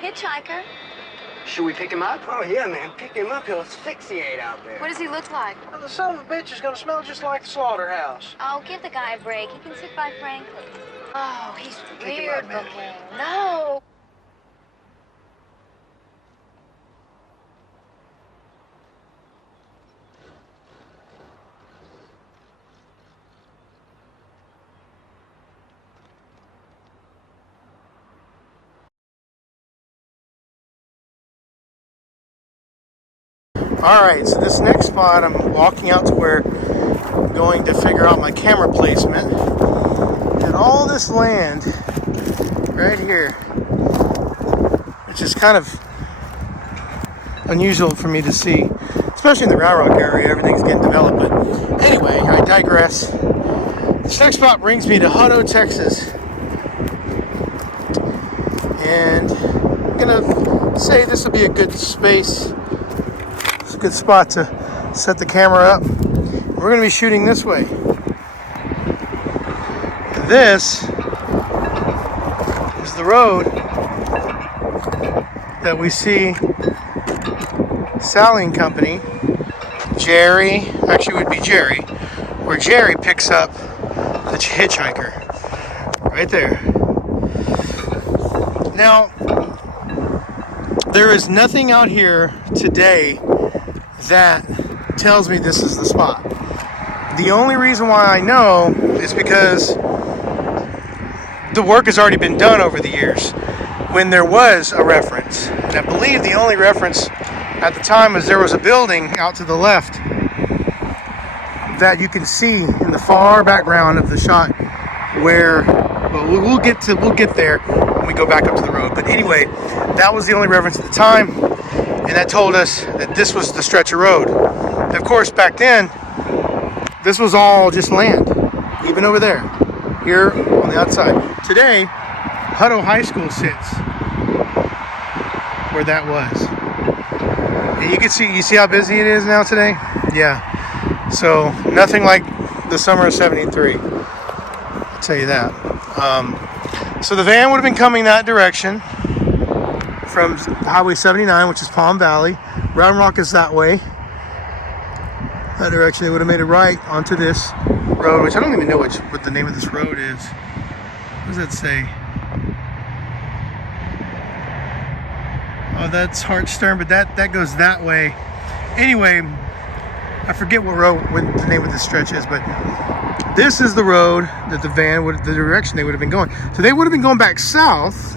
Hitchhiker. Should we pick him up? Oh, yeah, man. Pick him up. He'll asphyxiate out there. What does he look like? Well, the son of a bitch is gonna smell just like the slaughterhouse. Oh, give the guy a break. He can sit by Franklin. Oh, he's Pick him weird up, man. looking. No. Alright, so this next spot, I'm walking out to where I'm going to figure out my camera placement. And all this land right here, which is kind of unusual for me to see, especially in the Round Rock area. Everything's getting developed. But anyway, I digress. This next spot brings me to Hutto, Texas. And I'm gonna say this will be a good space. It's a good spot to set the camera up. We're going to be shooting this way. This is the road that we see Sally and Company, Jerry, actually it would be Jerry, where Jerry picks up the hitchhiker. Right there. Now, there is nothing out here today that tells me this is the spot. The only reason why I know is because the work has already been done over the years when there was a reference. And I believe the only reference at the time was there was a building out to the left that you can see in the far background of the shot where, well, we'll get there when we go back up to the road. But anyway, that was the only reference at the time. And that told us that this was the stretch of road. And of course, back then, this was all just land, even over there, here on the outside. Today, Hutto High School sits where that was. And you see how busy it is now today? Yeah. So nothing like the summer of '73. I'll tell you that. So the van would have been coming that direction from Highway 79, which is Palm Valley. Round Rock is that way. That direction. They would have made a right onto this road, which I don't even know what the name of this road is. What does that say? Oh, that's Hartstern, but that goes that way. Anyway, I forget what the name of this stretch is, but this is the road that the direction they would have been going. So they would have been going back south.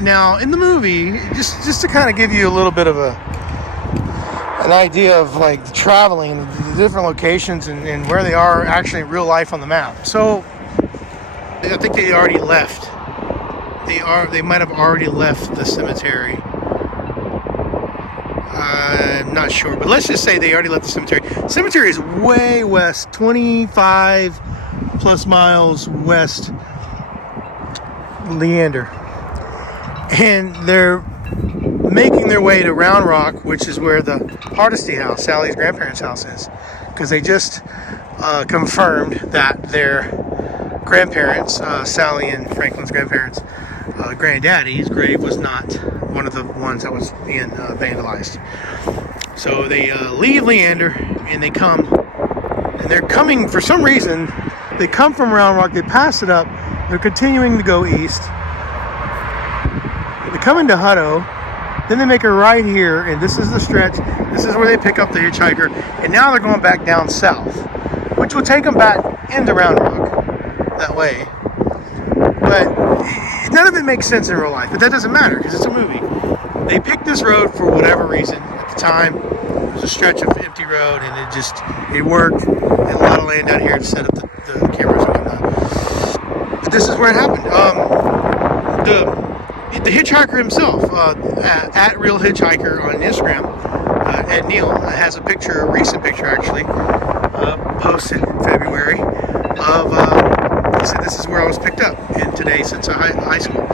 Now, in the movie, just to kind of give you a little bit of an idea of like the traveling, the different locations, and where they are actually in real life on the map. So, I think they already left. They might have already left the cemetery. I'm not sure, but let's just say they already left the cemetery. The cemetery is way west, 25 plus miles west, Leander. And they're making their way to Round Rock, which is where the Hardesty house, Sally's grandparents' house, is. Because they just confirmed that their grandparents, Sally and Franklin's grandparents, granddaddy's grave was not one of the ones that was being vandalized. So they leave Leander and they come. And they're coming, for some reason, they come from Round Rock, they pass it up, they're continuing to go east. They come into Hutto, then they make a right here, and this is the stretch. This is where they pick up the hitchhiker, and now they're going back down south, which will take them back into Round Rock that way. But none of it makes sense in real life, but that doesn't matter because it's a movie. They picked this road for whatever reason. At the time, it was a stretch of empty road, and it worked. And a lot of land out here to set up the cameras and whatnot. But this is where it happened. The hitchhiker himself, at Real Hitchhiker on Instagram, Ed Neal, has a recent picture actually, posted in February of, he said this is where I was picked up in today since high school.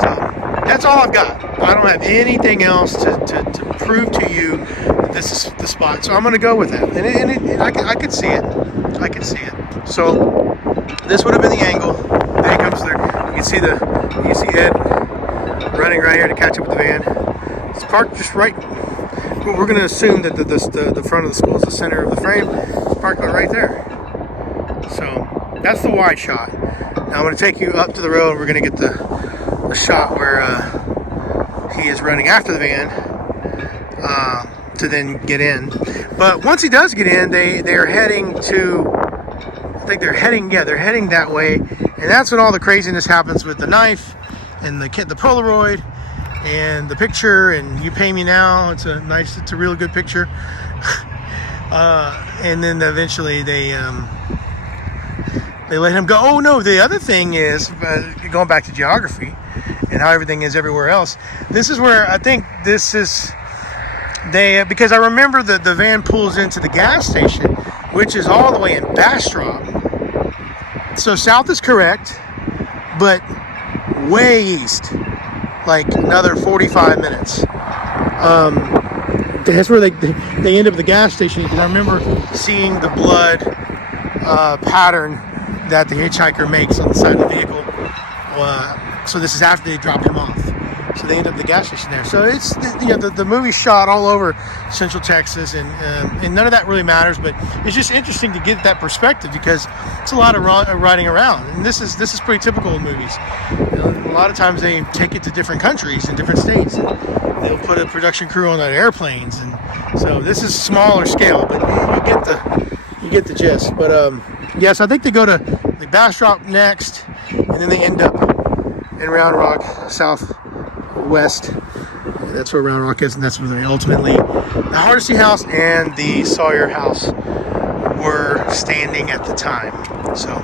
So that's all I've got. I don't have anything else to prove to you that this is the spot. So I'm going to go with that. And I could see it. I could see it. So this would have been the angle. There he comes there. You can see Ed running right here to catch up with the van. It's parked just right. We're going to assume that the front of the school is the center of the frame. It's parked right there. So that's the wide shot. Now I'm going to take you up to the road. We're going to get the shot where he is running after the van to then get in. But once he does get in, they're heading to. I think they're heading that way, and that's when all the craziness happens with the knife and the Polaroid and the picture and you pay me now. It's a real good picture. And then eventually they let him go. Oh no, the other thing is, going back to geography and how everything is everywhere else, this is where I think this is, because I remember that the van pulls into the gas station, which is all the way in Bastrop. So south is correct, but way east, like another 45 minutes. That's where they end up at the gas station, because I remember seeing the blood pattern that the hitchhiker makes on the side of the vehicle. So this is after they dropped him off. So they end up at the gas station there. So it's the movie shot all over Central Texas, and none of that really matters. But it's just interesting to get that perspective, because it's a lot of riding around, and this is pretty typical of movies. A lot of times they take it to different countries and different states, and they'll put a production crew on that airplanes, and so this is smaller scale, but you get the gist. But yes, I think they go to the Bastrop next, and then they end up in Round Rock, southwest. That's where Round Rock is, and that's where they ultimately, the Hardesty House and the Sawyer House were standing at the time. So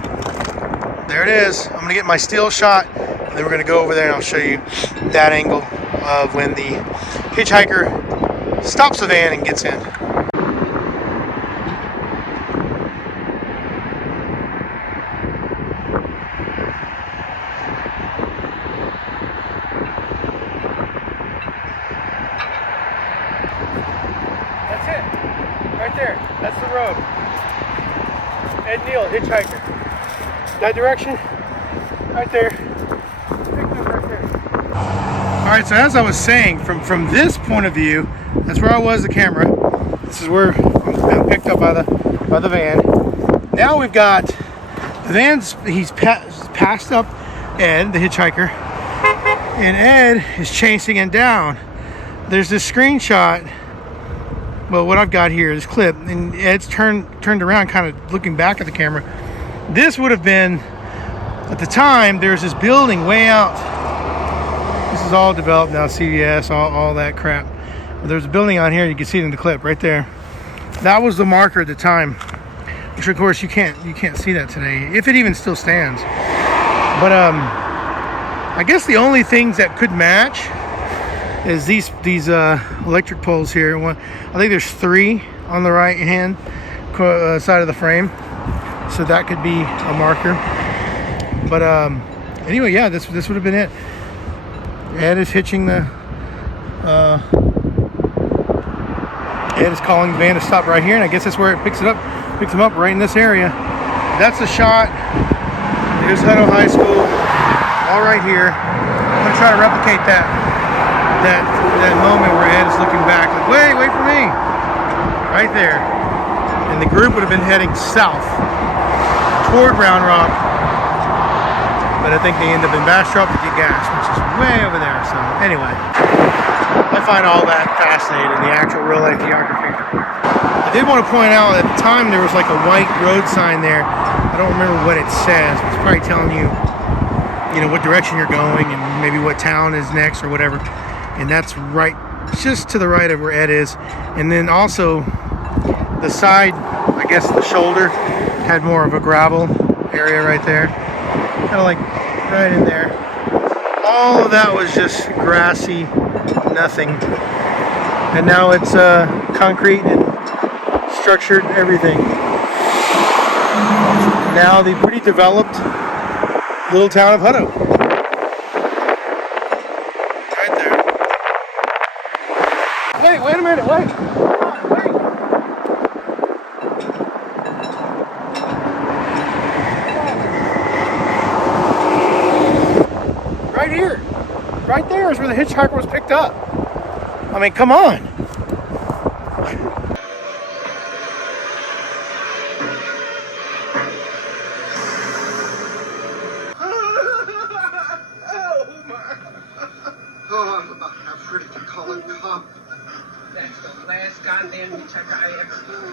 there it is. I'm gonna get my still shot, and then we're gonna go over there and I'll show you that angle of when the hitchhiker stops the van and gets in. That's it. Right there. That's the road. Ed Neal, hitchhiker. That direction. Right there. Right there. Alright, so as I was saying, from this point of view, that's where I was, the camera. This is where I'm picked up by the van. Now we've got the van's, he's passed up Ed, the hitchhiker, and Ed is chasing him down. There's this screenshot. Well, what I've got here, this clip, and Ed's turned around, kind of looking back at the camera. This would have been, at the time, there's this building way out. This is all developed now, CVS, all that crap. But there's a building on here, you can see it in the clip right there. That was the marker at the time, which of course you can't see that today, if it even still stands. But I guess the only things that could match is these electric poles here. I think there's 3 on the right hand side of the frame, so that could be a marker. But anyway, yeah, this would have been it. Ed is hitching the Ed is calling the van to stop right here, and I guess that's where it picks him up right in this area. That's the shot. There's Hutto High School, all right here. I'm gonna try to replicate that moment where Ed is looking back, like, wait for me, right there. And the group would have been heading south toward Round Rock, but I think they end up in Bastrop to get gas, which is way over there. So anyway, I find all that fascinating, the actual real life geography. I did want to point out, at the time there was like a white road sign there. I don't remember what it says, but it's probably telling you, what direction you're going and maybe what town is next or whatever. And that's right, just to the right of where Ed is. And then also the side, I guess the shoulder, had more of a gravel area right there. Kind of like right in there. All of that was just grassy, nothing. And now it's concrete and structured everything. Now the pretty developed little town of Hutto. Right there. Wait a minute, wait. Right right there is where the hitchhiker was picked up. I mean, come on. Oh, I'm about half ready to call a cop. That's the last goddamn hitchhiker I ever...